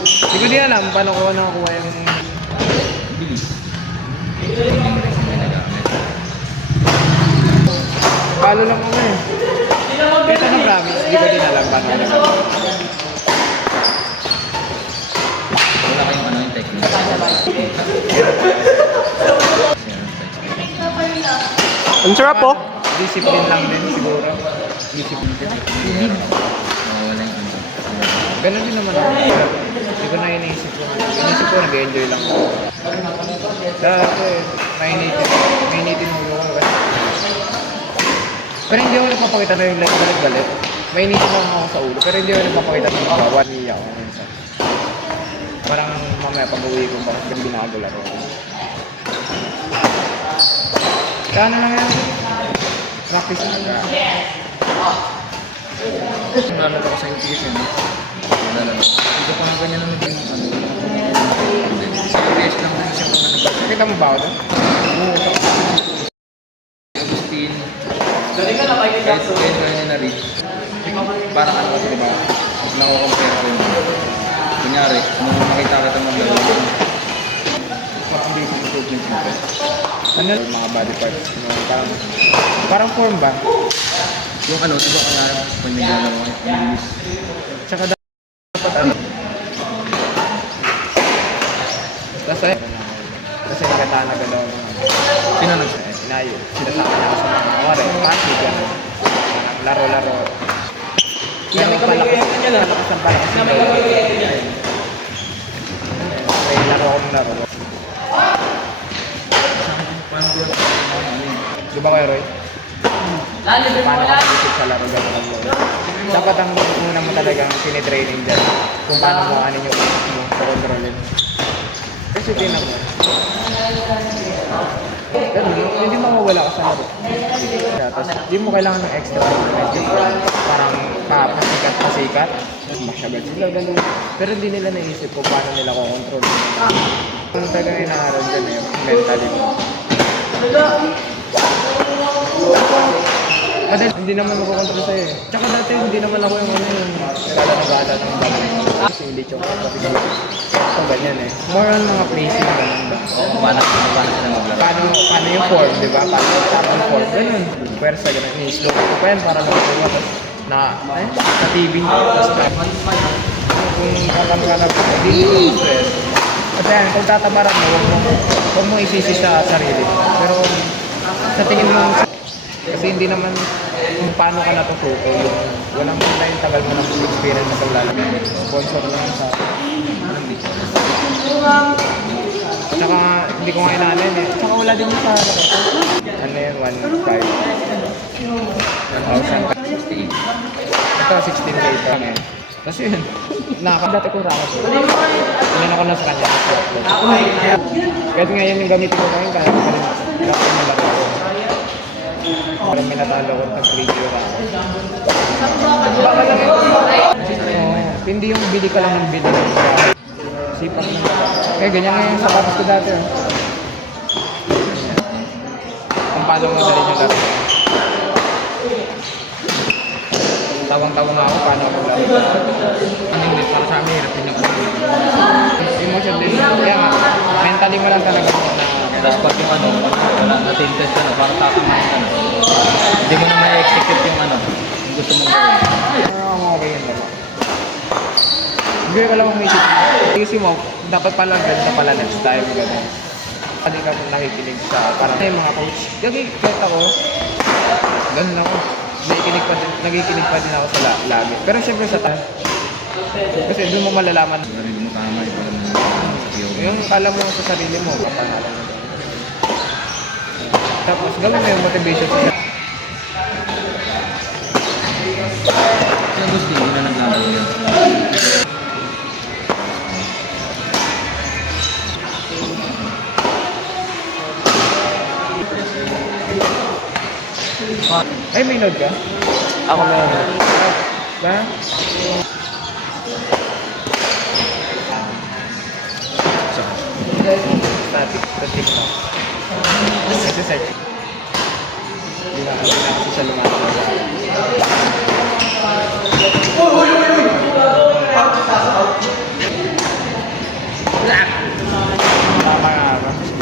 Hindi ko din alam paano ko nakakuha yung Bilis. Hindi mo rin siya ginagamit. palo lang ako eh. Ito na promise, hindi ko din alam paano nagagamit. Wala kayong ano yung technique. Ang sarap po. Discipline lang din siguro. Discipline. Nawawala yung ano. Ganun din naman ako. Hindi ko na iniisip ko. Iniisip ko, nag-enjoy lang ako. Dati, mainitin mo ko kasi. Pero hindi ako nagpapakita na yung galit. Mainitin lang ako sa ulo. Pero hindi ako nagpapakita ng kawan niya ako minsan. Parang mamaya pag-uwi ko, parang ginagawa ko. Kaya ano lang yan? Practice na ka. Nalala ko sa intuition. Nalala ko. Hindi ko pa ganyan naman yung ano. Sa PS lang din siya kung ano. Nakita mo ba ako doon? Oo. Agustin. Kahit ganyan na rin. Parang ano kasi diba? Pag nako-compare ko yun. Kunyari, kung makita kita maglaro. Parang basic improvement yung Ano? Mga body parts. Parang form ba? yung ano, diba kaya pag naglalaro ko, bilis. Tsaka dapat ano? Kasi nagkatana ka daw ng Pinanong inayo. Sinasama niya sa mga kawari. Pati gano'n. Laro-laro. Yung palakas ang palakas ng laro. Okay, laro ako ng laro. Di ba kayo, Roy? Paano ka nag-isip sa laro gano'n ng laro? Dapat ang una mo talagang pinitraining dyan. Kung paano mo ano yung mo sa controlin. Kasi tinan mo. Ganun, hindi mawawala ka sa laro. Tapos, hindi mo kailangan ng extra equipment. Parang pasikat. Masyagad sila, ganun. Pero hindi nila naisip kung paano nila kukontrol. Ang talagang inaaral dyan eh, mentally mo. Madali, hindi naman makukontrol sa'yo eh. Tsaka dati hindi naman ako yung ano yung nagala ng bagay. Kasi hindi yung so ganyan eh. More on mga placing ganun ba? paano sila maglaro. Paano yung form, di ba? Paano tapang form, ganun. Pwersa, ganun. I-slow ko pa yan para nakukuha. Tapos sa TV, tapos kung katamkalag ko, hindi ko stress. At yan, kung tatabaran mo, huwag mo isisi sa sarili. Pero sa tingin mo, kasi hindi naman kung paano ka natututo. Walang na yung tagal mo ng experience sa paglalagay. Sponsor lang sa tsaka hindi ko nga inanin eh. Tsaka wala din sa ano yun, 1.5 1,000 ito 16K ito eh. Kasi yun dati ko rakas inan ako na sa kanya kahit ngayon yung gamitin ko ngayon kahit malaki ko parang may natalo ko ng 3K rakas baka lang hindi yung bili ka lang ng bili sipak na kaya ganyan ngayon sa patas ko dati kung paano mo dali nyo dati tawang-tawang ako paano ako dali hindi para sa amin hirap din ako emotion din kaya nga mentally mo lang talaga Tapos pag yung ano, natintes ka na, parang tatamahin ka na. Hindi mo na ma-execute yung ano, yung gusto mong gawin. okay yun naman hindi ka lang umisip kasi mo dapat pala ganda pala next time gano'n hindi ka nakikinig sa parang yung mga coach kahit ako ganun ako nakikinig pa din ako sa lagi pero syempre sa kasi doon mo malalaman Sarili mo tama, iba naman yung kala mo sa sarili mo kapanalan mo tapos gawin mo yung motivation sa Kaya gusto hindi na naglalaro yan. ay may nod ka? Ako meron. Ba? Static na. Exercise. Hindi na kasi siya lumalabas. Tama nga ba?